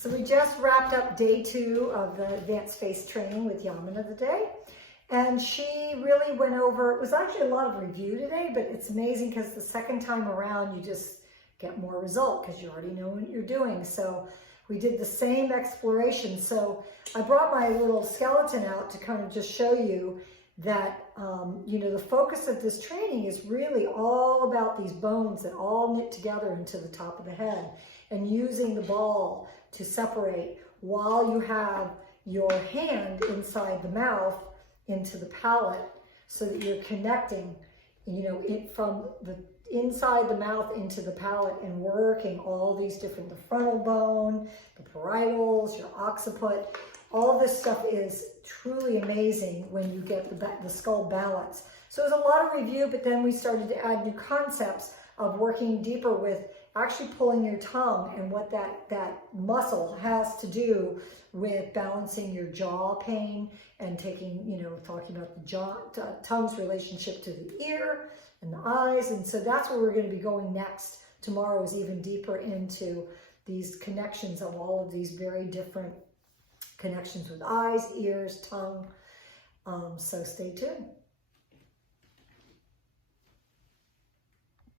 So we just wrapped up day 2 of the Advanced Face Training with Yamuna today. And she really went over, it was actually a lot of review today, but it's amazing because the second time around you just get more result because you already know what you're doing. So we did the same exploration. So I brought my little skeleton out to kind of just show you that, you know, the focus of this training is really all about these bones that all knit together into the top of the head and using the ball to separate while you have your hand inside the mouth into the palate so that you're connecting, you know, it from the inside the mouth into the palate and working all these different, the frontal bone, the parietals, your occiput. All this stuff is truly amazing when you get the skull balance. So it was a lot of review, but then we started to add new concepts of working deeper with actually pulling your tongue and what that muscle has to do with balancing your jaw pain and taking, you know, talking about the tongue's relationship to the ear and the eyes. And so that's where we're going to be going next. Tomorrow is even deeper into these connections of all of these very different connections with eyes, ears, tongue. So stay tuned.